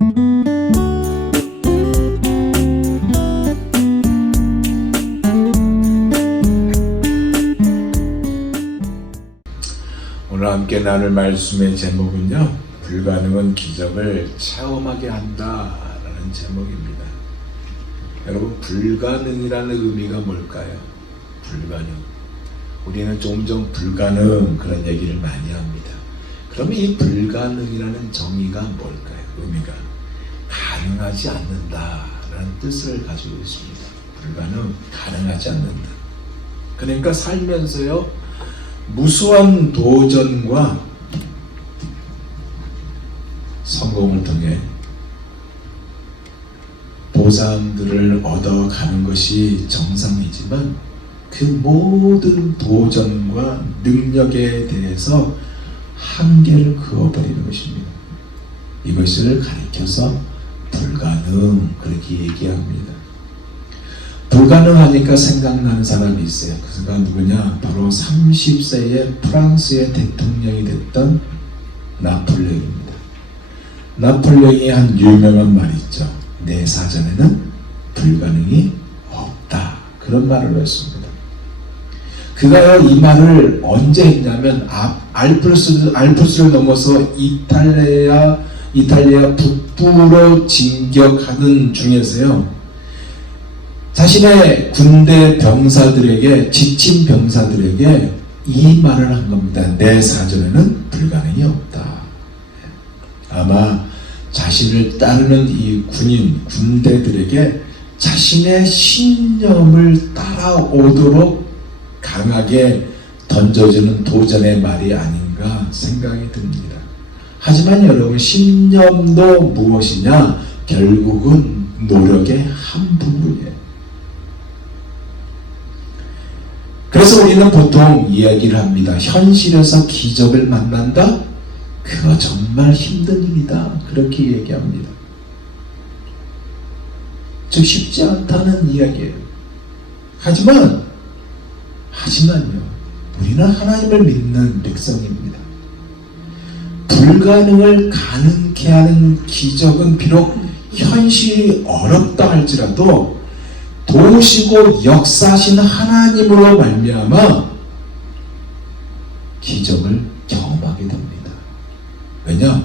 오늘 함께 나눌 말씀의 제목은요, 불가능한 기적을 체험하게 한다라는 제목입니다. 여러분, 불가능이라는 의미가 뭘까요? 불가능. 우리는 종종 불가능 그런 얘기를 많이 합니다. 그러면 이 불가능이라는 정의가 뭘까요? 의미가 가능하지 않는다라는 뜻을 가지고 있습니다. 불가능, 가능하지 않는다. 그러니까 살면서요, 무수한 도전과 성공을 통해 보상들을 얻어가는 것이 정상이지만 그 모든 도전과 능력에 대해서 한계를 그어버리는 것입니다. 이것을 가리켜서 불가능 그렇게 얘기합니다. 불가능하니까 생각나는 사람이 있어요. 그 사람 누구냐? 바로 30세에 프랑스의 대통령이 됐던 나폴레옹입니다. 나폴레옹이 한 유명한 말이 있죠. 내 사전에는 불가능이 없다. 그런 말을 했습니다. 그가요, 이 말을 언제 했냐면 알프스를 넘어서 이탈리아 북부로 진격하던 중에서요, 자신의 군대 병사들에게, 지친 병사들에게 이 말을 한 겁니다. 내 사전에는 불가능이 없다. 아마 자신을 따르는 이 군대들에게 자신의 신념을 따라오도록 강하게 던져주는 도전의 말이 아닌가 생각이 듭니다. 하지만 여러분, 신념도 무엇이냐? 결국은 노력의 한 부분이에요. 그래서 우리는 보통 이야기를 합니다. 현실에서 기적을 만난다? 그거 정말 힘든 일이다. 그렇게 얘기합니다. 즉 쉽지 않다는 이야기예요. 하지만요, 우리는 하나님을 믿는 백성입니다. 불가능을 가능케 하는 기적은 비록 현실이 어렵다 할지라도 도우시고 역사하신 하나님으로 말미암아 기적을 경험하게 됩니다. 왜냐?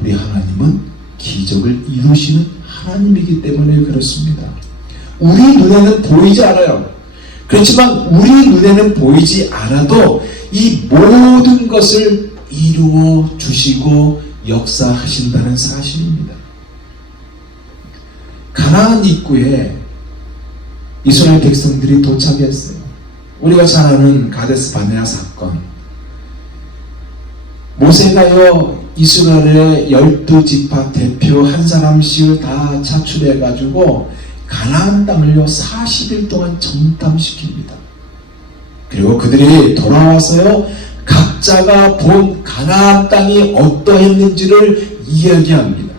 우리 하나님은 기적을 이루시는 하나님이기 때문에 그렇습니다. 우리 눈에는 보이지 않아요. 그렇지만 우리 눈에는 보이지 않아도 이 모든 것을 이루어 주시고 역사하신다는 사실입니다. 가나안 입구에 이스라엘 백성들이 도착했어요. 우리가 잘 아는 가데스 바네아 사건. 모세가요, 이스라엘의 12지파 대표 한 사람씩을 다 차출해가지고 가나안 땅을요 40일 동안 정탐시킵니다. 그리고 그들이 돌아와서요, 각자가 본 가나안 땅이 어떠했는지를 이야기합니다.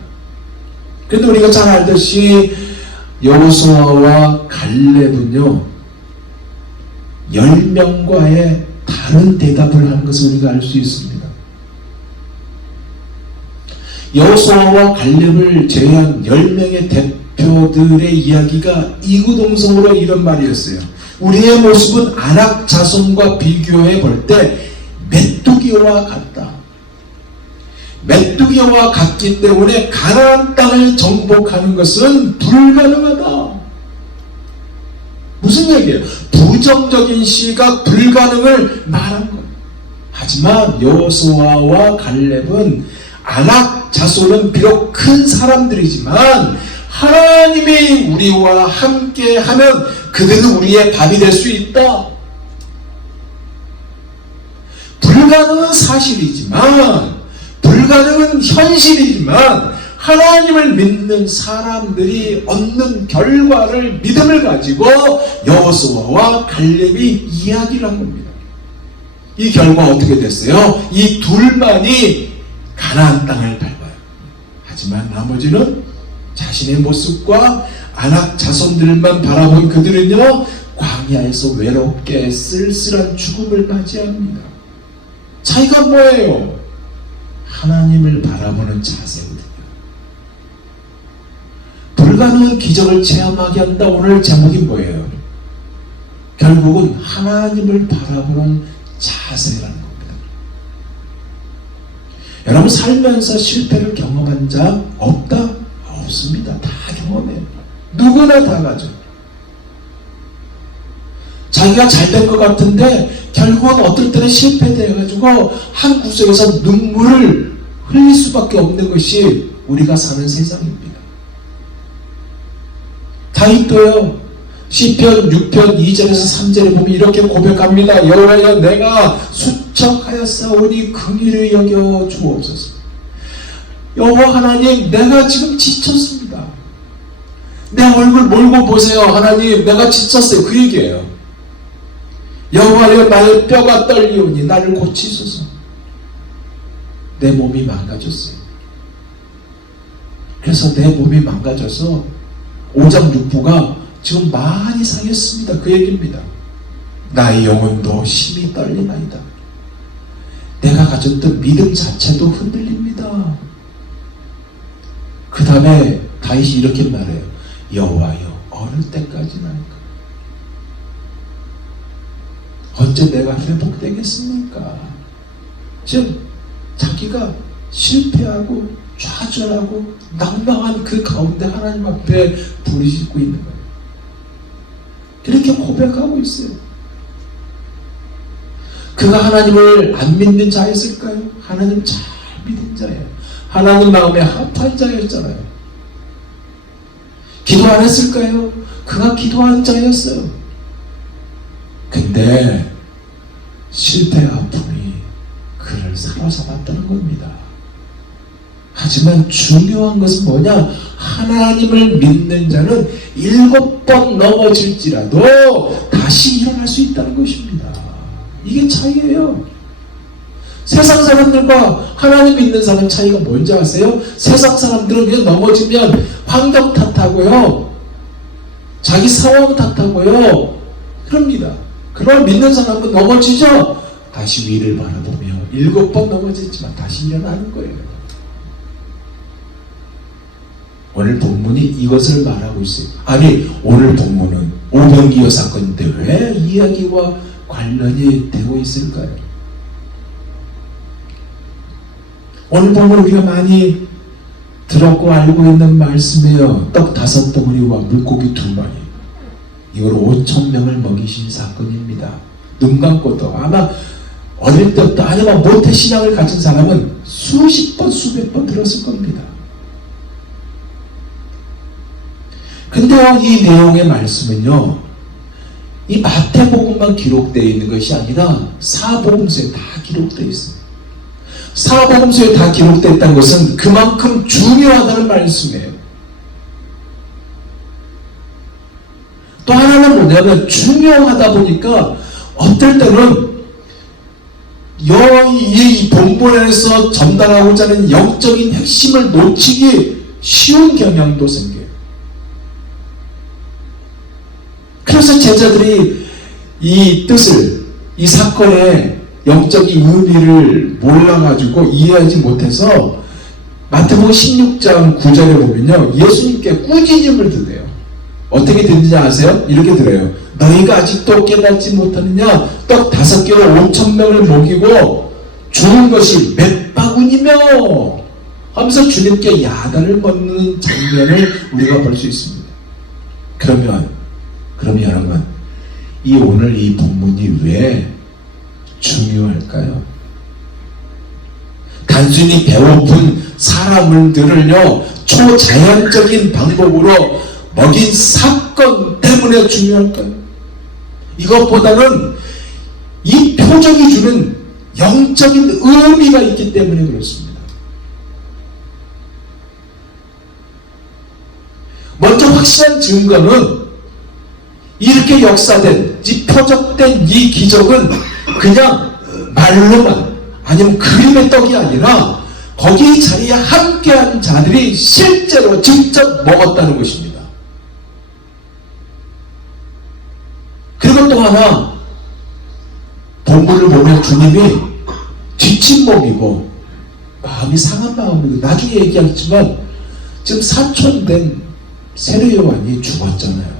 그런데 우리가 잘 알듯이 여호수아와 갈렙은요 10명과의 다른 대답을 하는 것을 우리가 알 수 있습니다. 여호수아와 갈렙을 제외한 10명의 대표들의 이야기가 이구동성으로 이런 말이었어요. 우리의 모습은 아낙 자손과 비교해 볼 때 메뚜기와 같다. 메뚜기와 같기 때문에 가나안 땅을 정복하는 것은 불가능하다. 무슨 얘기예요? 부정적인 시각, 불가능을 말한 거예요. 하지만 여호수아와 갈렙은 아낙 자손은 비록 큰 사람들이지만 하나님이 우리와 함께 하면 그들은 우리의 밥이 될 수 있다. 불가능은 사실이지만, 불가능은 현실이지만 하나님을 믿는 사람들이 얻는 결과를, 믿음을 가지고 여호수아와 갈렙이 이야기를 한 겁니다. 이 결과 어떻게 됐어요? 이 둘만이 가나안 땅을 밟아요. 하지만 나머지는 자신의 모습과 아낙 자손들만 바라본 그들은요 광야에서 외롭게 쓸쓸한 죽음을 맞이합니다. 차이가 뭐예요? 하나님을 바라보는 자세거든요. 불가능한 기적을 체험하게 한다. 오늘 제목이 뭐예요? 결국은 하나님을 바라보는 자세라는 겁니다. 여러분 살면서 실패를 경험한 자 없다? 없습니다. 다 경험해요. 누구나 다 가죠. 자기가 잘 된 것 같은데 결국은 어떨 때는 실패되어가지고 한 구석에서 눈물을 흘릴 수밖에 없는 것이 우리가 사는 세상입니다. 다윗도요, 시편 6편 2절에서 3절에 보면 이렇게 고백합니다. 여호와여, 내가 수척하였사오니 긍휼히 여겨 주옵소서. 여호와 하나님, 내가 지금 지쳤습니다. 내 얼굴 몰고 보세요. 하나님, 내가 지쳤어요. 그 얘기예요. 여호와여, 나의 뼈가 떨리오니 나를 고치소서. 내 몸이 망가졌어요. 그래서 내 몸이 망가져서 오장육부가 지금 많이 상했습니다. 그 얘기입니다. 나의 영혼도 심히 떨리나이다. 내가 가졌던 믿음 자체도 흔들립니다. 그 다음에 다윗이 이렇게 말해요. 여호와여, 어느 때까지나이까? 언제 내가 회복되겠습니까? 즉 자기가 실패하고 좌절하고 낭망한 그 가운데 하나님 앞에 부르짖고 있는 거예요. 그렇게 고백하고 있어요. 그가 하나님을 안 믿는 자였을까요? 하나님 잘 믿은 자예요. 하나님 마음에 합한 자였잖아요. 기도 안 했을까요? 그가 기도하는 자였어요. 근데 실패의 아픔이 그를 사로잡았다는 겁니다. 하지만 중요한 것은 뭐냐? 하나님을 믿는 자는 7번 넘어질지라도 다시 일어날 수 있다는 것입니다. 이게 차이예요. 세상 사람들과 하나님 믿는 사람 차이가 뭔지 아세요? 세상 사람들은 그냥 넘어지면 환경 탓하고요, 자기 상황 탓하고요, 그럽니다. 그러나 믿는 사람은 넘어지죠? 다시 위를 바라보며 7번 넘어졌지만 다시 일어나는 거예요. 오늘 본문이 이것을 말하고 있어요. 아니, 오늘 본문은 오병이어 사건인데 왜 이야기와 관련이 되고 있을까요? 오늘 본문 우리가 많이 들었고 알고 있는 말씀이에요. 떡 5덩어리와 물고기 2마리. 이거로 5,000명을 먹이신 사건입니다. 눈 감고도 아마 어릴 때부터 아니면 모태 신앙을 가진 사람은 수십 번, 수백 번 들었을 겁니다. 근데 이 내용의 말씀은요, 이 마태복음만 기록되어 있는 것이 아니라 사복음서에 다 기록되어 있어요. 사복음서에 다 기록되어 있다는 것은 그만큼 중요하다는 말씀이에요. 또 하나는 뭐냐면 중요하다 보니까 어떨 때는 이 본문에서 전달하고자 하는 영적인 핵심을 놓치기 쉬운 경향도 생겨요. 그래서 제자들이 이 뜻을, 이 사건의 영적인 의미를 몰라가지고 이해하지 못해서 마태복음 16장 9절에 보면요, 예수님께 꾸짖음을 드려요. 어떻게 듣는지 아세요? 이렇게 들어요. 너희가 아직도 깨닫지 못하느냐? 떡 5개로 5,000명을 먹이고 죽은 것이 몇 바구니며 하면서 주님께 야단을 먹는 장면을 우리가 볼 수 있습니다. 그러면 여러분, 오늘 이 본문이 왜 중요할까요? 단순히 배고픈 사람들을요, 초자연적인 방법으로 먹인 사건 때문에 중요할까요? 이것보다는 이 표적이 주는 영적인 의미가 있기 때문에 그렇습니다. 먼저 확실한 증거는 이렇게 역사된, 이 표적된 이 기적은 그냥 말로만, 아니면 그림의 떡이 아니라 거기 자리에 함께한 자들이 실제로 직접 먹었다는 것입니다. 그리고 또 하나, 본문을 보면 주님이 지친 몸이고 마음이 상한 마음이고, 나중에 얘기하겠지만 지금 사촌된 세례 요한이 죽었잖아요.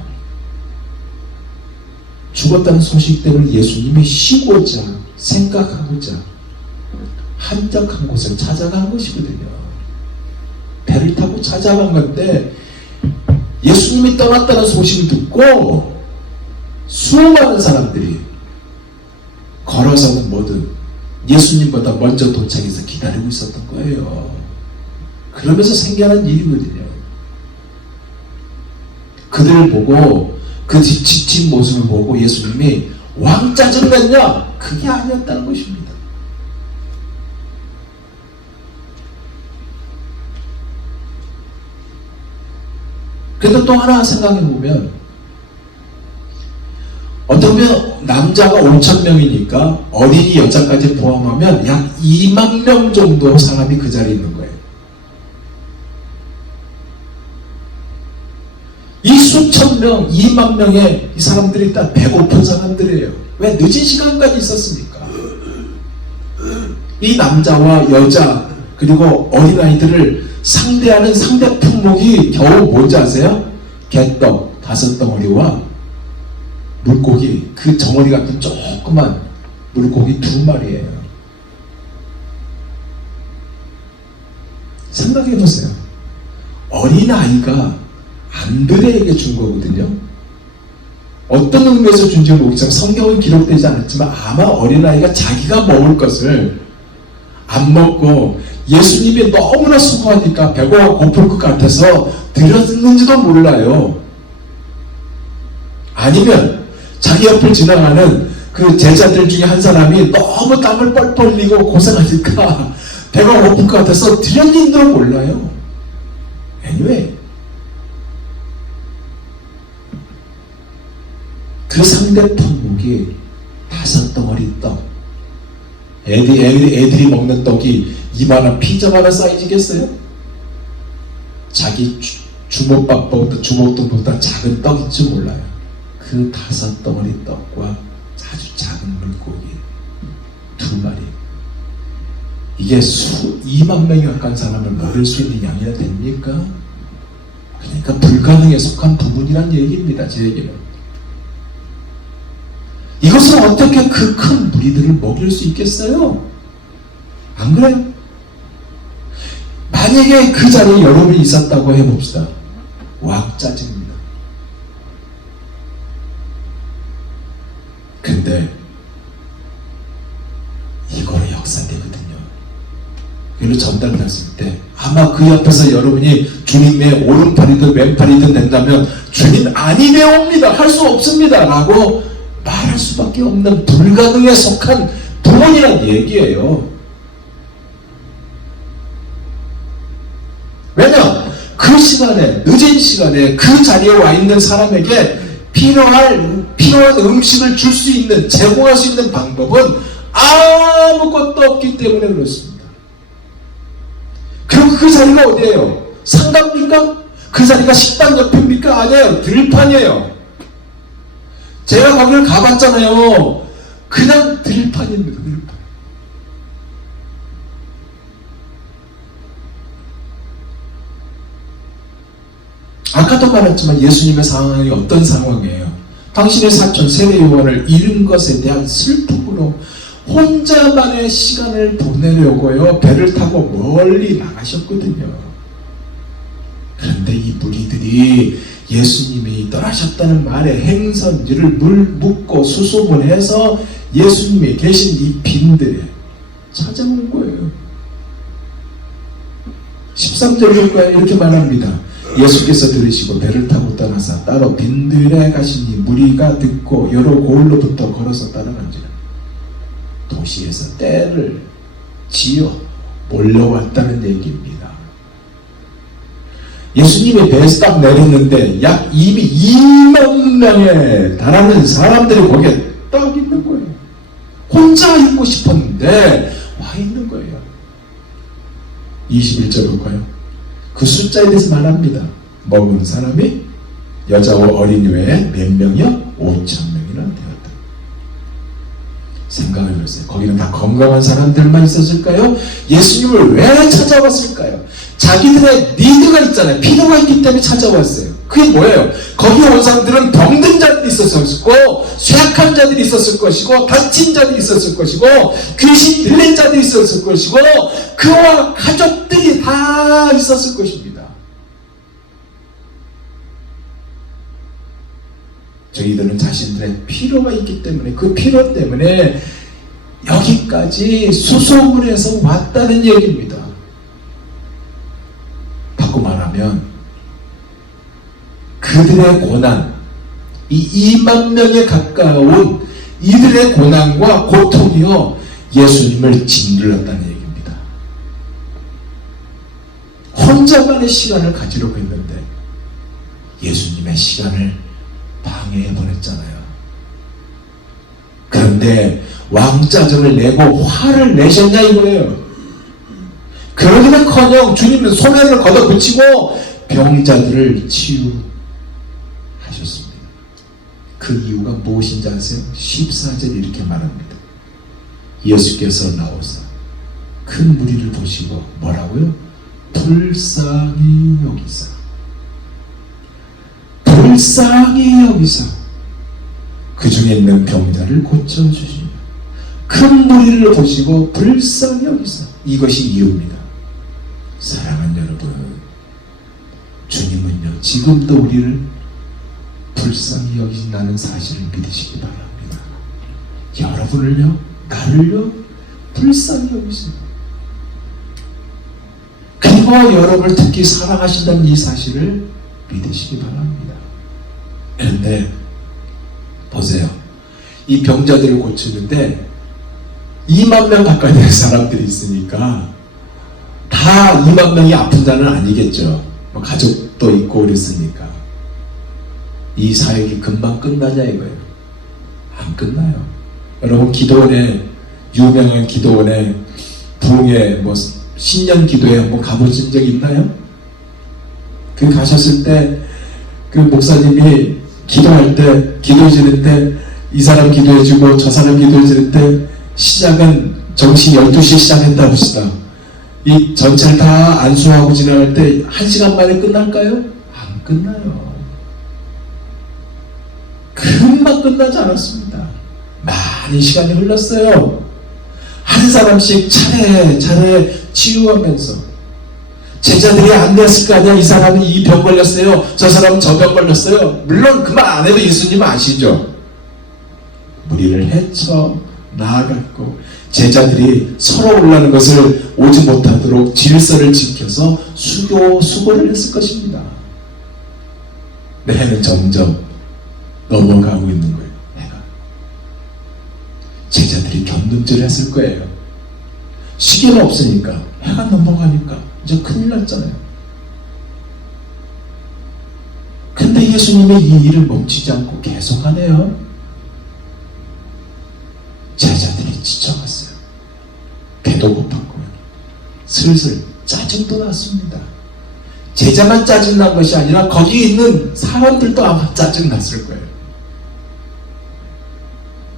죽었다는 소식 때문에 예수님이 쉬고자 생각하고자 한적한 곳을 찾아간 것이거든요. 배를 타고 찾아간 건데 예수님이 떠났다는 소식을 듣고 수많은 사람들이 걸어서는 뭐든 예수님보다 먼저 도착해서 기다리고 있었던 거예요. 그러면서 생겨난 일이거든요. 그들을 보고 그 지친 모습을 보고 예수님이 왕짜증 냈냐? 그게 아니었다는 것입니다. 그래도 또 하나 생각해 보면 어쩌면 남자가 5,000명이니까 어린이 여자까지 포함하면 약 2만 명 정도 사람이 그 자리에 있는 거예요. 이 수천 명, 2만 명의 이 사람들이 다 배고픈 사람들이에요. 왜? 늦은 시간까지 있었으니까. 이 남자와 여자 그리고 어린아이들을 상대하는 상대 품목이 겨우 뭔지 아세요? 개떡 5덩어리와 물고기, 그 정어리 같은 조그만 물고기 2마리예요. 생각해 보세요. 어린아이가 안드레에게 준 거거든요. 어떤 의미에서 준지 모르겠지만 성경은 기록되지 않았지만 아마 어린아이가 자기가 먹을 것을 안 먹고 예수님이 너무나 수고하니까 배가 고플 것 같아서 드렸는지도 몰라요. 아니면 자기 옆을 지나가는 그 제자들 중에 한 사람이 너무 땀을 뻘뻘 흘리고 고생하니까 배가 고플 것 같아서 드렸는지도 몰라요. anyway, 그 상대 품목이 5덩어리 떡. 애들이 먹는 떡이 이만한 피자만한 사이즈겠어요? 자기 주먹밥보다 작은 떡일 줄 몰라요. 그 5덩어리 떡과 아주 작은 물고기 2마리. 이게 2만 명이 가까운 사람을 먹일 수 있는 양이나 됩니까? 그러니까 불가능에 속한 부분이란 얘기입니다. 제 얘기는. 이것은 어떻게 그 큰 무리들을 먹일 수 있겠어요? 안 그래요? 만약에 그 자리에 여러분이 있었다고 해봅시다. 왕짜증입니다. 근데 이거로 역사되거든요. 이걸로 전달했을 때 아마 그 옆에서 여러분이 주님의 오른팔이든 왼팔이든 된다면 주님 아니되옵니다. 할 수 없습니다. 라고 말할 수밖에 없는 불가능에 속한 부분이란 얘기예요. 왜냐? 그 시간에, 늦은 시간에 그 자리에 와 있는 사람에게 필요한 음식을 줄 수 있는, 제공할 수 있는 방법은 아무것도 없기 때문에 그렇습니다. 그럼 그 자리가 어디예요? 상가입니까? 그 자리가 식당 옆입니까? 아니에요. 들판이에요. 제가 거기를 가봤잖아요. 그냥 들판입니다. 들판. 아까도 말했지만 예수님의 상황이 어떤 상황이에요? 당신의 사촌 세례 요한을 잃은 것에 대한 슬픔으로 혼자만의 시간을 보내려고요. 배를 타고 멀리 나가셨거든요. 그런데 이 무리들이 예수님이 떠나셨다는 말에 행선지를 묻고 수소문해서 예수님이 계신 이 빈들에 찾아온 거예요. 13절 보니까 이렇게 말합니다. 예수께서 들으시고 배를 타고 떠나서 따로 빈들에 가시니 무리가 듣고 여러 고을로부터 걸어서 따라간지라. 도시에서 떼를 지어 몰려왔다는 얘기입니다. 예수님이 배에서 딱 내렸는데 약 이미 2만 명에 달하는 사람들이 거기에 딱 있는 거예요. 혼자 있고 싶었는데 와 있는 거예요. 21절 볼까요? 그 숫자에 대해서 말합니다. 먹은 사람이 여자와 어린이 외에 몇 명이요? 5,000명이나 되었다. 생각을 해보세요. 거기는 다 건강한 사람들만 있었을까요? 예수님을 왜 찾아왔을까요? 자기들의 니드가 있잖아요. 필요가 있기 때문에 찾아왔어요. 그게 뭐예요? 거기 온 사람들은 병든 자들이 있었을 것이고, 쇠약한 자들이 있었을 것이고, 다친 자들이 있었을 것이고, 귀신 들린 자들이 있었을 것이고, 그와 가족들이 다 있었을 것입니다. 저희들은 자신들의 필요가 있기 때문에, 그 필요 때문에 여기까지 수소문해서 왔다는 얘기입니다. 바꿔 말하면 그들의 고난, 이 2만 명에 가까운 이들의 고난과 고통이요, 예수님을 짓눌렀다는 얘기입니다. 혼자만의 시간을 가지려고 했는데 예수님의 시간을 방해해버렸잖아요. 그런데 왕짜증을 내고 화를 내셨냐 이거예요. 그러기는커녕 주님은 소매를 걷어붙이고 병자들을 치유하셨습니다. 그 이유가 무엇인지 아세요? 14절 이렇게 말합니다. 예수께서 나오사 큰 무리를 보시고 뭐라고요? 불쌍히 여기사, 불쌍히 여기사 그 중에 있는 병자를 고쳐주시며, 큰 무리를 보시고 불쌍히 여기사. 이것이 이유입니다. 사랑하는 여러분, 주님은요 지금도 우리를 불쌍히 여기신다는 사실을 믿으시기 바랍니다. 여러분을요, 나를요 불쌍히 여기세요. 그리고 여러분을 특히 사랑하신다는 이 사실을 믿으시기 바랍니다. 그런데 보세요, 이 병자들을 고치는데 2만 명 가까이 되는 사람들이 있으니까 다 2만 명이 아픈 자는 아니겠죠. 뭐 가족도 있고 그랬으니까. 이 사역이 금방 끝나냐 이거예요. 안 끝나요. 여러분, 기도원에, 유명한 기도원에 부흥회 뭐 신년 기도회 한번 가보신 적 있나요? 그 가셨을 때 그 목사님이 기도할 때, 기도 지를 때 이 사람 기도해주고 저 사람 기도해줄 때 시작은 정시 12시에 시작했다 봅시다. 이 전체를 다 안수하고 지나갈 때 1시간 만에 끝날까요? 안 끝나요. 금방 끝나지 않았습니다. 많은 시간이 흘렀어요. 한 사람씩 차례차례 치유하면서. 제자들이 안 됐을 거 아니야. 이 사람이 이 병 걸렸어요, 저 사람은 저 병 걸렸어요. 물론 그 말 안 해도 예수님은 아시죠. 무리를 헤쳐 나아갔고, 제자들이 서로 올라는 것을 오지 못하도록 질서를 지켜서 수고를 했을 것입니다. 해는 점점 넘어가고 있는 거예요. 해가. 제자들이 견눈질 했을 거예요. 시계가 없으니까, 해가 넘어가니까 이제 큰일 났잖아요. 근데 예수님의 이 일을 멈추지 않고 계속하네요. 제자들이 지쳐갔어요. 배도 고팠고요. 슬슬 짜증도 났습니다. 제자만 짜증난 것이 아니라 거기 있는 사람들도 아마 짜증났을 거예요.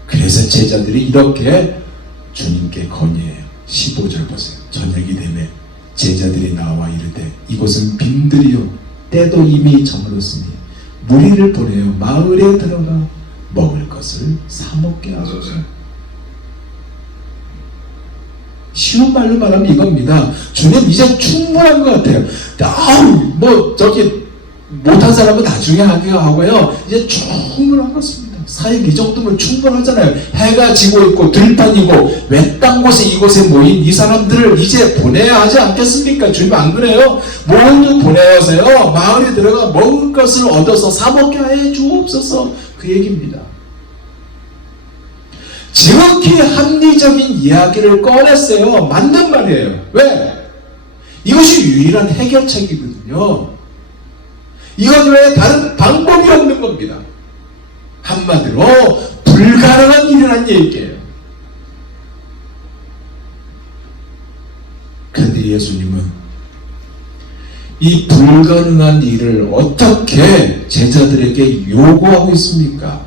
그래서 제자들이 이렇게 주님께 건의해요. 15절 보세요. 저녁이 되매 제자들이 나와 이르되 이곳은 빈들이요 때도 이미 저물었으니 무리를 보내어 마을에 들어가 먹을 것을 사 먹게 하소서. 쉬운 말로 말하면 이겁니다. 주님 이제 충분한 것 같아요. 뭐 저기 못한 사람은 나중에 하고요. 이제 충분한 것입니다. 사역 이 정도면 충분하잖아요. 해가 지고 있고 들판이고 외딴 곳에 이곳에 모인 이 사람들을 이제 보내야 하지 않겠습니까? 주님 안 그래요? 모두 보내어서요 마을에 들어가 먹을 것을 얻어서 사 먹게 해 주옵소서, 그 얘기입니다. 지극히 합리적인 이야기를 꺼냈어요. 맞는 말이에요. 왜? 이것이 유일한 해결책이거든요. 이것 외에 다른 방법이 없는 겁니다. 한마디로 불가능한 일이라는 얘기예요. 그런데 예수님은 이 불가능한 일을 어떻게 제자들에게 요구하고 있습니까?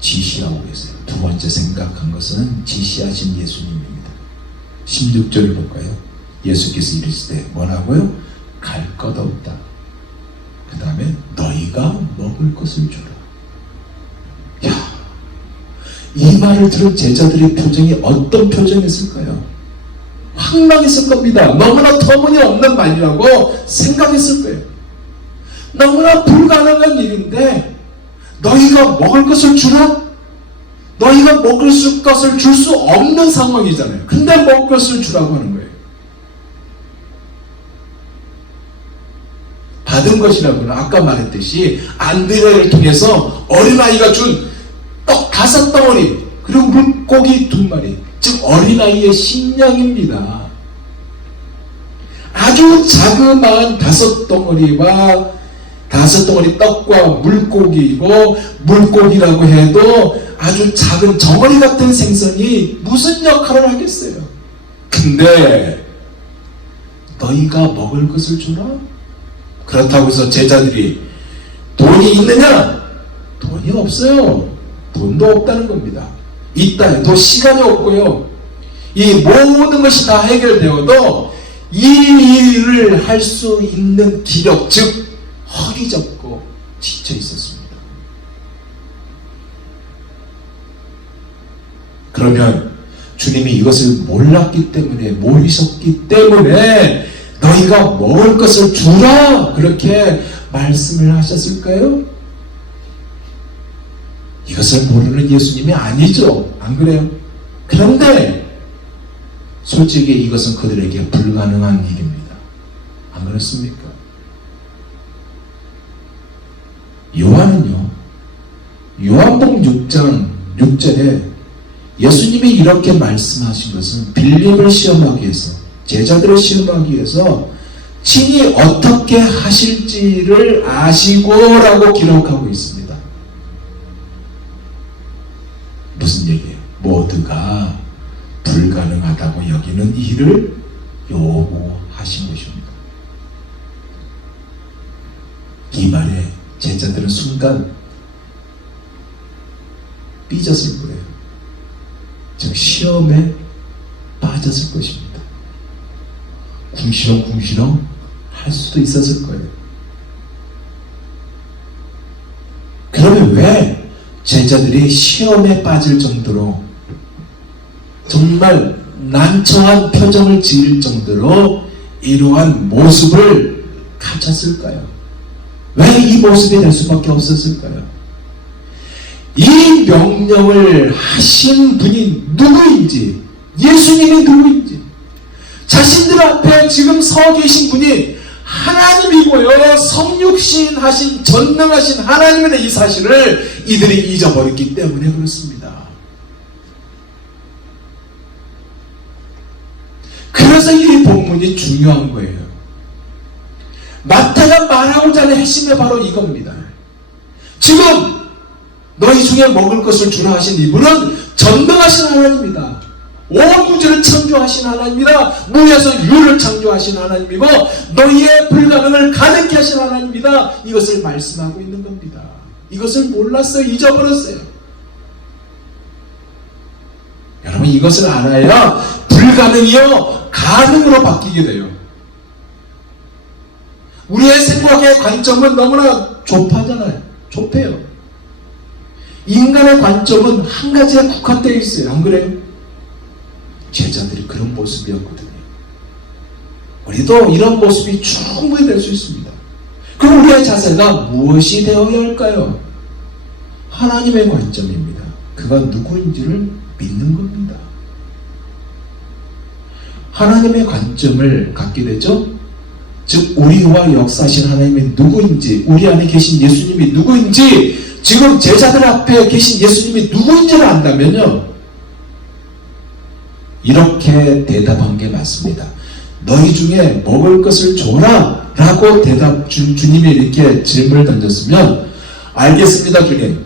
지시하고 계세요. 두 번째 생각한 것은 지시하신 예수님입니다. 16절을 볼까요? 예수께서 이르시되 뭐라고요? 갈 것 없다. 그 다음에 것을 주라. 야, 이 말을 들은 제자들의 표정이 어떤 표정이었을까요? 황당했을 겁니다. 너무나 터무니없는 말이라고 생각했을 거예요. 너무나 불가능한 일인데 너희가 먹을 것을 주라? 너희가 먹을 것을 줄 수 없는 상황이잖아요. 근데 먹을 것을 주라고 하는 거예요. 받은 것이라고는 아까 말했듯이 안드레를 통해서 어린아이가 준 떡 5덩어리 그리고 물고기 2마리, 즉 어린아이의 식량입니다. 아주 자그마한 5덩어리와 5덩어리 떡과 물고기이고, 물고기라고 해도 아주 작은 덩어리 같은 생선이 무슨 역할을 하겠어요? 근데 너희가 먹을 것을 주라? 그렇다고 해서 제자들이 돈이 있느냐? 돈이 없어요. 돈도 없다는 겁니다. 있다 해도 시간이 없고요. 이 모든 것이 다 해결되어도 이 일을 할 수 있는 기력, 즉 허리 접고 지쳐 있었습니다. 그러면 주님이 이것을 몰랐기 때문에, 모르셨기 때문에 너희가 먹을 것을 주라 그렇게 말씀을 하셨을까요? 이것을 모르는 예수님이 아니죠. 안 그래요? 그런데 솔직히 이것은 그들에게 불가능한 일입니다. 안 그렇습니까? 요한은요, 요한복음 6장 6절에 예수님이 이렇게 말씀하신 것은 빌립을 시험하기 위해서, 제자들을 시험하기 위해서 친히 어떻게 하실지를 아시고라고 기록하고 있습니다. 무슨 얘기예요? 모두가 불가능하다고 여기는 일을 요구하신 것입니다. 이 말에 제자들은 순간 삐졌을 거예요. 즉 시험에 빠졌을 것입니다. 궁시렁궁시렁 할 수도 있었을 거예요. 그러면 왜 제자들이 시험에 빠질 정도로 정말 난처한 표정을 지을 정도로 이러한 모습을 갖췄을까요? 왜 이 모습이 될 수밖에 없었을까요? 이 명령을 하신 분이 누구인지, 예수님이 누구인지, 자신들 앞에 지금 서 계신 분이 하나님이고요, 성육신 하신 전능하신 하나님의 이 사실을 이들이 잊어버렸기 때문에 그렇습니다. 그래서 이 본문이 중요한 거예요. 마태가 말하고자 하는 핵심이 바로 이겁니다. 지금 너희 중에 먹을 것을 주라 하신 이분은 전능하신 하나님입니다. 온 우주를 창조하신 하나님이다. 무에서 유를 창조하신 하나님이고 너희의 불가능을 가능케 하신 하나님이다. 이것을 말씀하고 있는 겁니다. 이것을 몰랐어요. 잊어버렸어요. 여러분 이것을 알아야 불가능이요 가능으로 바뀌게 돼요. 우리의 생각의 관점은 너무나 좁아잖아요. 좁아요. 인간의 관점은 한 가지에 국한되어 있어요. 안 그래요? 제자들이 그런 모습이었거든요. 우리도 이런 모습이 충분히 될 수 있습니다. 그럼 우리의 자세가 무엇이 되어야 할까요? 하나님의 관점입니다. 그가 누구인지를 믿는 겁니다. 하나님의 관점을 갖게 되죠. 즉 우리와 역사하신 하나님이 누구인지, 우리 안에 계신 예수님이 누구인지, 지금 제자들 앞에 계신 예수님이 누구인지를 안다면요, 이렇게 대답한 게 맞습니다. 너희 중에 먹을 것을 줘라 라고 주님이 이렇게 질문을 던졌으면 알겠습니다 주님.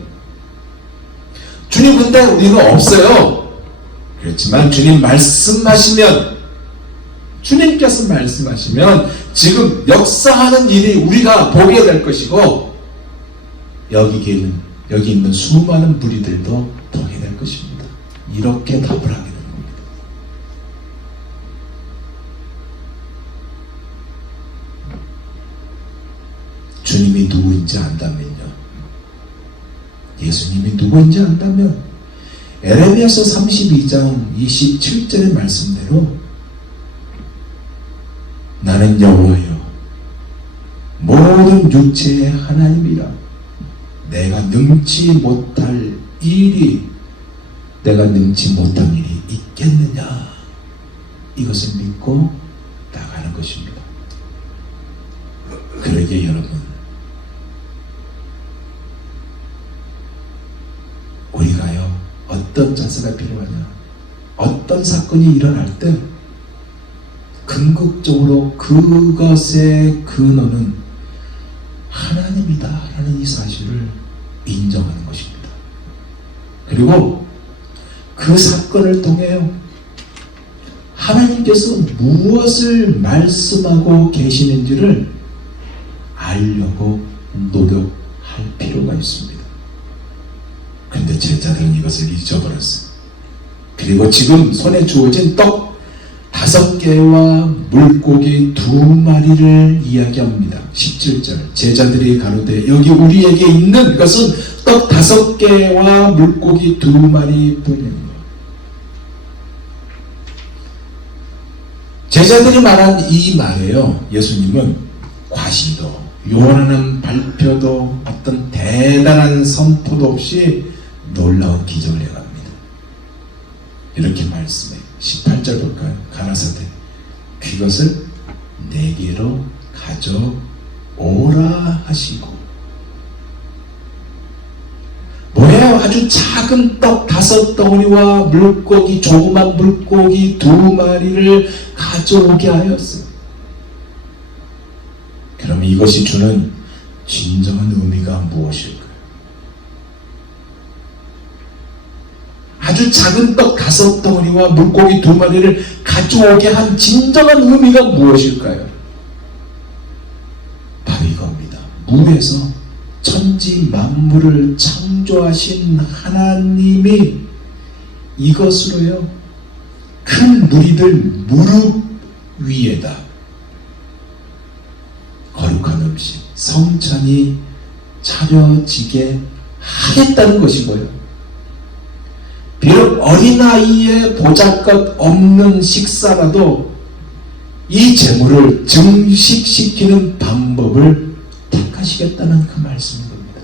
주님 근데 우리는 없어요. 그렇지만 주님 말씀하시면, 주님께서 말씀하시면 지금 역사하는 일이 우리가 보게 될 것이고 여기 있는 수많은 무리들도 보게 될 것입니다. 이렇게 답을 하게 됩니다. 주님이 누구인지 안다면요, 예수님이 누구인지 안다면 에레미야서 32장 27절의 말씀대로 나는 여호와여 모든 육체의 하나님이라 내가 능치 못할 일이 내가 능치 못한 일이 있겠느냐 이것을 믿고 나가는 것입니다. 그러게 여러분 우리가요 어떤 자세가 필요하냐 어떤 사건이 일어날 때 궁극적으로 그것의 근원은 하나님이다 라는 이 사실을 인정하는 것입니다. 그리고 그 사건을 통해 하나님께서 무엇을 말씀하고 계시는지를 알려고 노력할 필요가 있습니다. 그런데 제자들은 이것을 잊어버렸어요. 그리고 지금 손에 주어진 떡 5개와 물고기 2마리를 이야기합니다. 17절 제자들이 가로되 여기 우리에게 있는 것은 떡 5개와 물고기 2마리 뿐입니다. 제자들이 말한 이 말에요 예수님은 과시도 요란한 발표도 어떤 대단한 선포도 없이 놀라운 기적을 행합니다. 이렇게 말씀해 18절 볼까요? 가라사대 그것을 내게로 가져오라 하시고 뭐예요? 아주 작은 떡 5덩어리와 물고기 조그만 물고기 2마리를 가져오게 하였어요. 그럼 이것이 주는 진정한 의미가 무엇일까요? 아주 작은 떡 5덩어리와 물고기 2마리를 가져오게 한 진정한 의미가 무엇일까요? 바로 이겁니다. 물에서 천지 만물을 창조하신 하나님이 이것으로요 큰 무리들 무릎 위에다 거룩한 음식 성찬이 차려지게 하겠다는 것이고요. 비록 어린아이의 보잘것 없는 식사라도 이 재물을 증식시키는 방법을 택하시겠다는 그 말씀인 겁니다.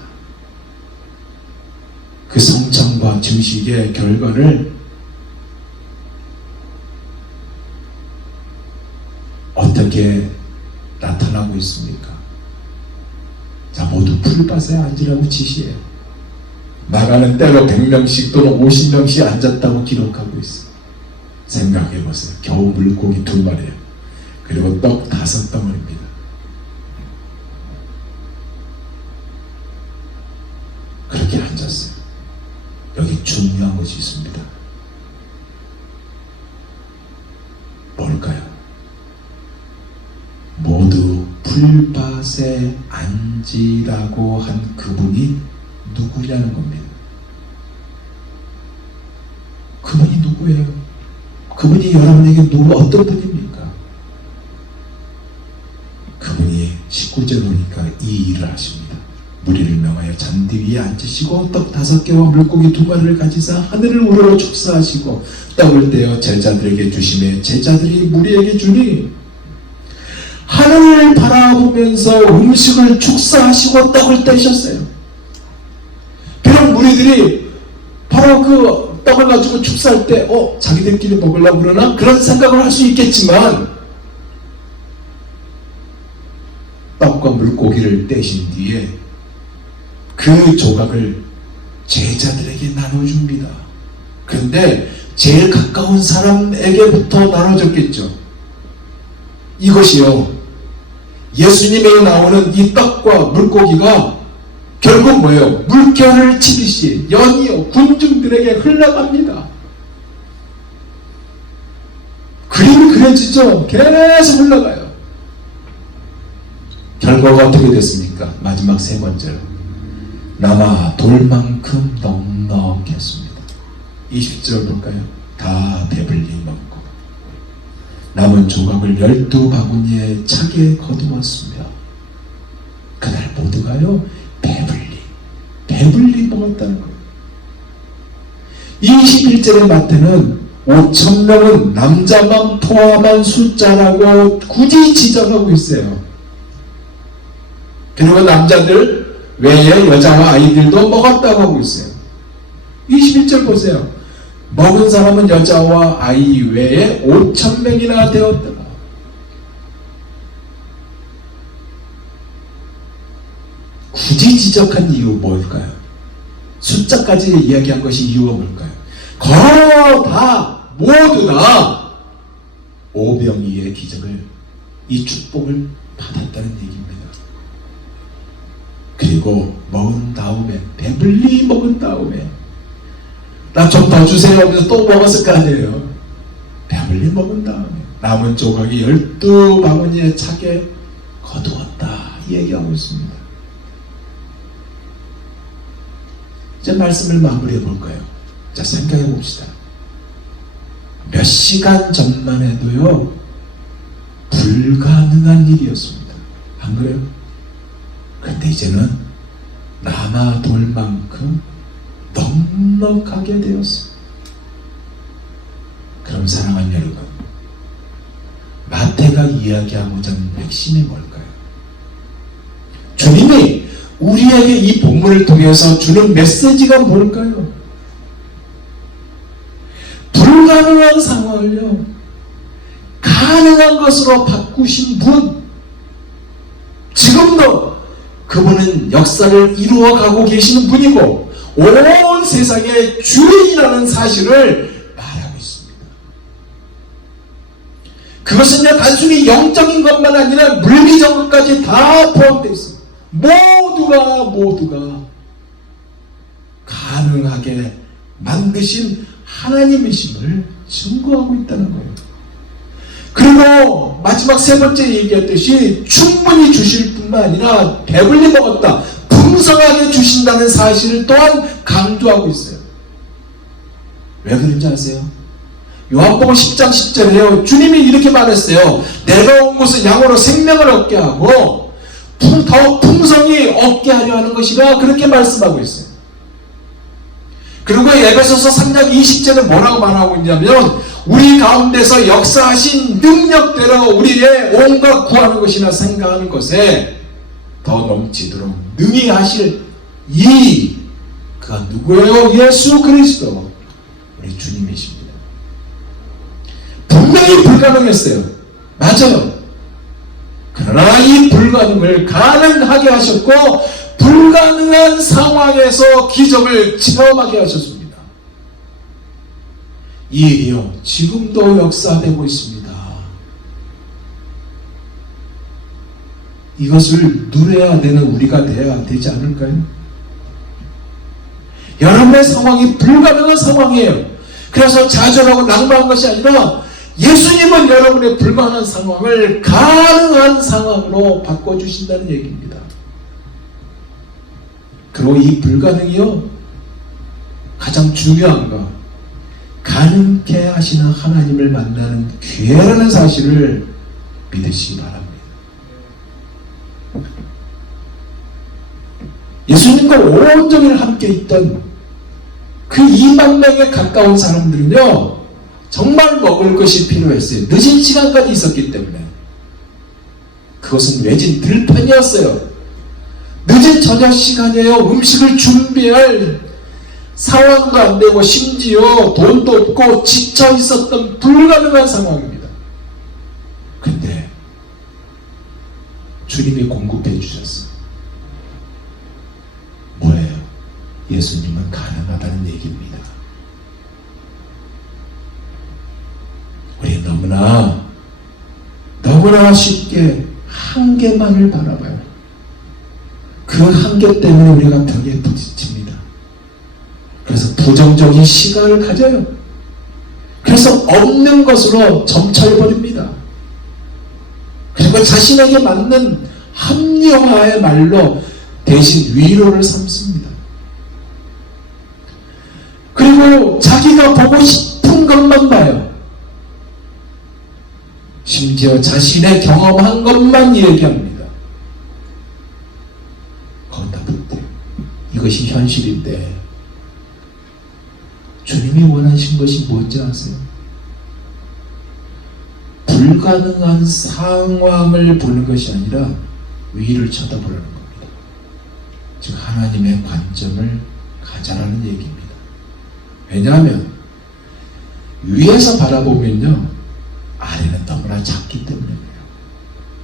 그 성찬과 증식의 결과를 어떻게 나타나고 있습니까? 자, 모두 풀밭에 앉으라고 지시해요. 말하는 때로 100명씩 또는 50명씩 앉았다고 기록하고 있어요. 생각해 보세요. 겨우 물고기 2마리예요. 그리고 떡 5덩어리입니다. 그렇게 앉았어요. 여기 중요한 것이 있습니다. 뭘까요? 모두 풀밭에 앉으라고 한 그분이 누구냐는 겁니다. 그분이 누구예요? 그분이 여러분에게 어떤 분입니까? 그분이 19절 보니까 이 일을 하십니다. 무리를 명하여 잔디 위에 앉으시고 떡 5개와 물고기 2마리를 가지사 하늘을 우러러 축사하시고 떡을 떼어 제자들에게 주시매 제자들이 무리에게 주니 하늘을 바라보면서 음식을 축사하시고 떡을 떼셨어요. 비록 무리들이 바로 그 떡을 가지고 축사할 때 자기들끼리 먹으려고 그러나 그런 생각을 할 수 있겠지만 떡과 물고기를 떼신 뒤에 그 조각을 제자들에게 나눠줍니다. 그런데 제일 가까운 사람에게부터 나눠줬겠죠. 이것이요 예수님에 나오는 이 떡과 물고기가 결국 뭐예요? 물결을 치듯이 연이요 군중들에게 흘러갑니다. 그림이 그려지죠. 계속 흘러가요. 결과가 어떻게 됐습니까? 마지막 3번째로 남아 돌만큼 넉넉했습니다. 20절 볼까요? 다 배불리 먹고 남은 조각을 12바구니에 차게 거두었으며 그날 모두가요 배불리 먹었다는 거예요. 21절의 마태는 5,000명은 남자만 포함한 숫자라고 굳이 지적하고 있어요. 그리고 남자들 외에 여자와 아이들도 먹었다고 하고 있어요. 21절 보세요. 먹은 사람은 여자와 아이 외에 5,000명이나 되었다. 굳이 지적한 이유 뭘까요? 숫자까지 이야기한 것이 이유가 뭘까요? 모두 다 오병이의 기적을, 이 축복을 받았다는 얘기입니다. 그리고 먹은 다음에, 배불리 먹은 다음에 나 좀 더 주세요 하면서 또 먹었을 거 아니에요. 배불리 먹은 다음에 남은 조각이 12바구니에 차게 거두었다 얘기하고 있습니다. 이제 말씀을 마무리해 볼까요? 자, 생각해 봅시다. 몇 시간 전만 해도요, 불가능한 일이었습니다. 안 그래요? 그런데 이제는 남아돌 만큼 넉넉하게 되었어요. 그럼 사랑하는 여러분, 마태가 이야기하고자 하는 핵심이 뭘까요? 주님이 우리에게 이 본문을 통해서 주는 메시지가 뭘까요? 불가능한 상황을요, 가능한 것으로 바꾸신 분, 지금도 그분은 역사를 이루어가고 계시는 분이고 온 세상의 주인이라는 사실을 말하고 있습니다. 그것은 단순히 영적인 것만 아니라 물리적 것까지 다 포함되어 있습니다. 모두가 가능하게 만드신 하나님이심을 증거하고 있다는 거예요. 그리고 마지막 세 번째 얘기했듯이 충분히 주실 뿐만 아니라 배불리 먹었다, 풍성하게 주신다는 사실을 또한 강조하고 있어요. 왜 그런지 아세요? 요한복음 10장 10절에요. 주님이 이렇게 말했어요. 내가 온 곳은 양으로 생명을 얻게 하고 더 풍성히 얻게 하려 하는 것이라 그렇게 말씀하고 있어요. 그리고 에베소서 3장 20절은 뭐라고 말하고 있냐면 우리 가운데서 역사하신 능력대로 우리의 온갖 구하는 것이나 생각하는 것에 더 넘치도록 능히 하실 그가 누구예요? 예수 그리스도, 우리 주님이십니다. 분명히 불가능했어요. 맞아요. 그러나 이 불가능을 가능하게 하셨고 불가능한 상황에서 기적을 체험하게 하셨습니다. 이 일이요, 지금도 역사되고 있습니다. 이것을 누려야 되는 우리가 돼야 되지 않을까요? 여러분의 상황이 불가능한 상황이에요. 그래서 좌절하고 낙망한 것이 아니라 예수님은 여러분의 불가능한 상황을 가능한 상황으로 바꿔주신다는 얘기입니다. 그리고 이 불가능이요, 가장 중요한 거, 가능케 하시는 하나님을 만나는 기회라는 사실을 믿으시기 바랍니다. 예수님과 온종일 함께 있던 그 2만 명에 가까운 사람들은요, 정말 먹을 것이 필요했어요. 늦은 시간까지 있었기 때문에. 그것은 외진 들판이었어요. 늦은 저녁 시간이에요. 음식을 준비할 상황도 안 되고 심지어 돈도 없고 지쳐 있었던 불가능한 상황입니다. 근데 주님이 공급해 주셨어요. 뭐예요? 예수님은 가능하다는 얘기입니다. 우리 너무나 쉽게 한계만을 바라봐요. 그 한계 때문에 우리가 벽에 부딪힙니다. 그래서 부정적인 시각을 가져요. 그래서 없는 것으로 점철해버립니다. 그리고 자신에게 맞는 합리화의 말로 대신 위로를 삼습니다. 그리고 자기가 보고 싶은 것만 봐요. 심지어 자신의 경험한 것만 얘기합니다. 거기다 붙대요. 이것이 현실인데 주님이 원하신 것이 뭔지 아세요? 불가능한 상황을 보는 것이 아니라 위를 쳐다보라는 겁니다. 즉 하나님의 관점을 가자라는 얘기입니다. 왜냐하면 위에서 바라보면요 아래는 너무나 작기 때문이에요.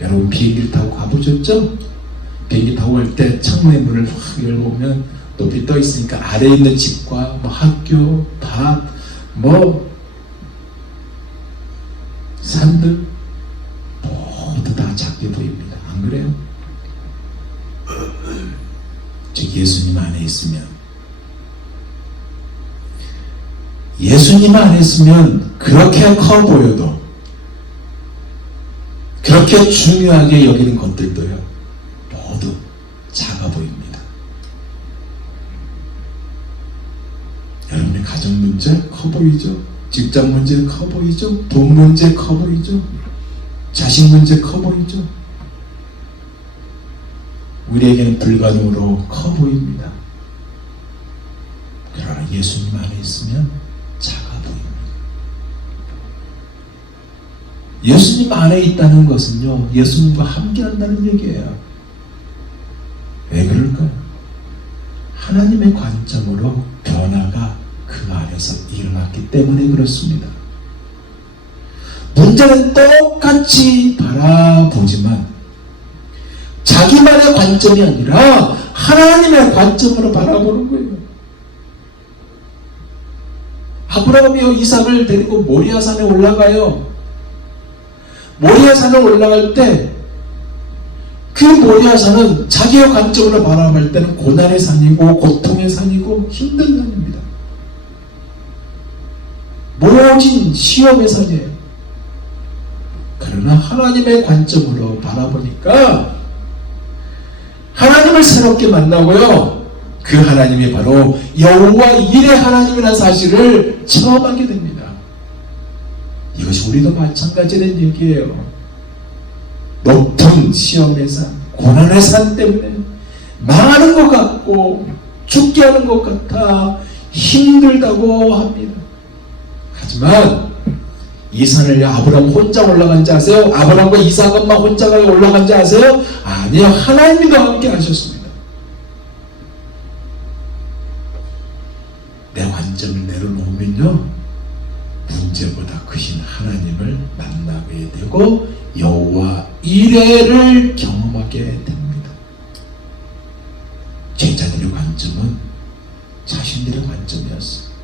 여러분 비행기를 타고 가보셨죠? 비행기 타고 갈 때 창문의 문을 확 열어보면 높이 떠 있으니까 아래에 있는 집과 뭐 학교, 밭, 뭐 산들 모두 다 작게 보입니다. 안 그래요? 즉 예수님 안에 있으면 그렇게 커 보여도 그렇게 중요하게 여기는 것들도요 모두 작아 보입니다. 여러분의 가정 문제 커 보이죠? 직장 문제 커 보이죠? 돈 문제 커 보이죠? 자식 문제 커 보이죠? 우리에게는 불가능으로 커 보입니다. 그러나 예수님 안에 있으면 작아 보입니다. 예수님 안에 있다는 것은요 예수님과 함께 한다는 얘기예요. 왜 그럴까요? 하나님의 관점으로 변화가 그 안에서 일어났기 때문에 그렇습니다. 문제는 똑같이 바라보지만 자기만의 관점이 아니라 하나님의 관점으로 바라보는 거예요. 아브라함이 이삭을 데리고 모리아산에 올라가요. 모리아산에 올라갈 때 그 모리아산은 자기의 관점으로 바라볼 때는 고난의 산이고 고통의 산이고 힘든 산입니다. 모진 시험의 산이에요. 그러나 하나님의 관점으로 바라보니까 하나님을 새롭게 만나고요. 그 하나님이 바로 여호와 일의 하나님이라는 사실을 체험하게 됩니다. 이것이 우리도 마찬가지라는 얘기예요. 높은 시험의 산, 고난의 산 때문에 망하는 것 같고 죽게 하는 것 같아 힘들다고 합니다. 하지만 이 산을 아브라함 혼자 올라간지 아세요? 아브라함과 이삭만 혼자 올라간지 아세요? 아니요, 하나님과 함께 하셨습니다. 내 관점을 내려놓으면요 문제보다 크신 하나님을 만나게 되고 여호와 이레를 경험하게 됩니다. 제자들의 관점은 자신들의 관점이었어요.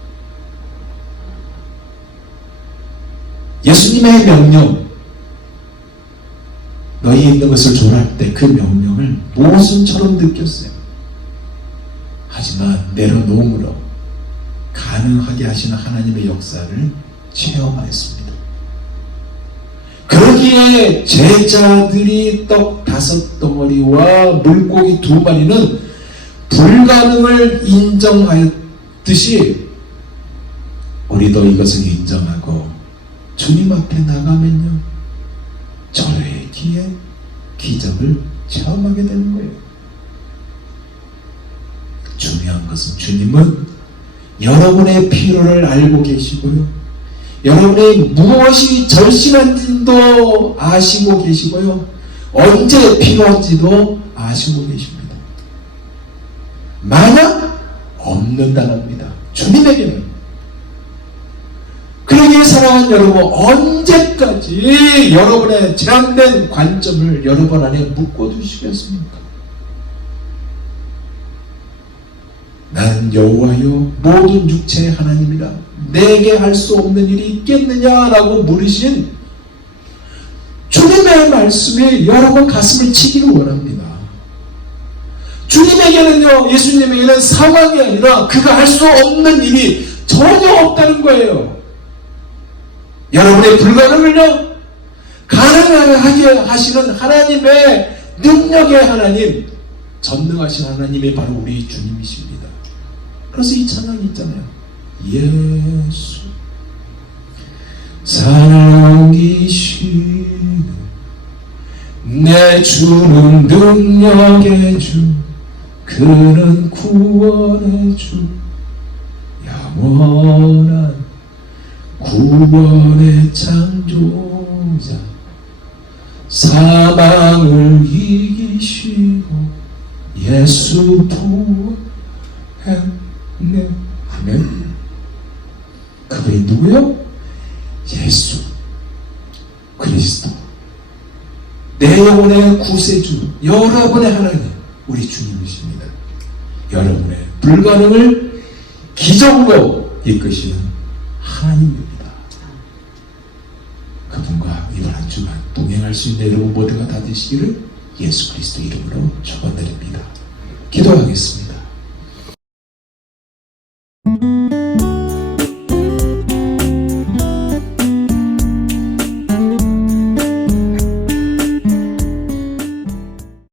예수님의 명령, 너희 있는 것을 조할 때 그 명령을 모순처럼 느꼈어요. 하지만 내려놓음으로 가능하게 하시는 하나님의 역사를 체험하였습니다. 그러기에 제자들이 떡 5덩어리와 물고기 2마리는 불가능을 인정하였듯이 우리도 이것을 인정하고 주님 앞에 나가면요 절의 기에 기적을 체험하게 되는 거예요. 중요한 것은 주님은 여러분의 필요를 알고 계시고요 여러분의 무엇이 절실한지도 아시고 계시고요 언제 필요한지도 아시고 계십니다. 만약 없는다랍니다. 주님에게는. 그러기에 사랑하는 여러분, 언제까지 여러분의 제한된 관점을 여러분 안에 묶어두시겠습니까? 난 여호와여 모든 육체의 하나님이라 내게 할 수 없는 일이 있겠느냐라고 물으신 주님의 말씀이 여러분 가슴을 치기를 원합니다. 주님에게는요, 예수님에게는 상황이 아니라 그가 할 수 없는 일이 전혀 없다는 거예요. 여러분의 불가능을요 가능하게 하시는 하나님의 능력의 하나님, 전능하신 하나님이 바로 우리 주님이십니다. 그래서 이 찬양이 있잖아요. 예수 산을 옮기시는 내 주는 능력의 주 그는 구원의 주, 영원한 구원의 창조자, 사망을 이기시고 예수 부활했네. 아멘. 그분이 누구요? 예수 그리스도, 내 영혼의 구세주, 여러분의 하나님, 우리 주님이십니다. 여러분의 불가능을 기적으로 이끄시는 하나님입니다. 그분과 이번 한 주간 동행할 수 있는 여러분 모두가 다 되시기를 예수 그리스도 이름으로 축원드립니다. 기도하겠습니다.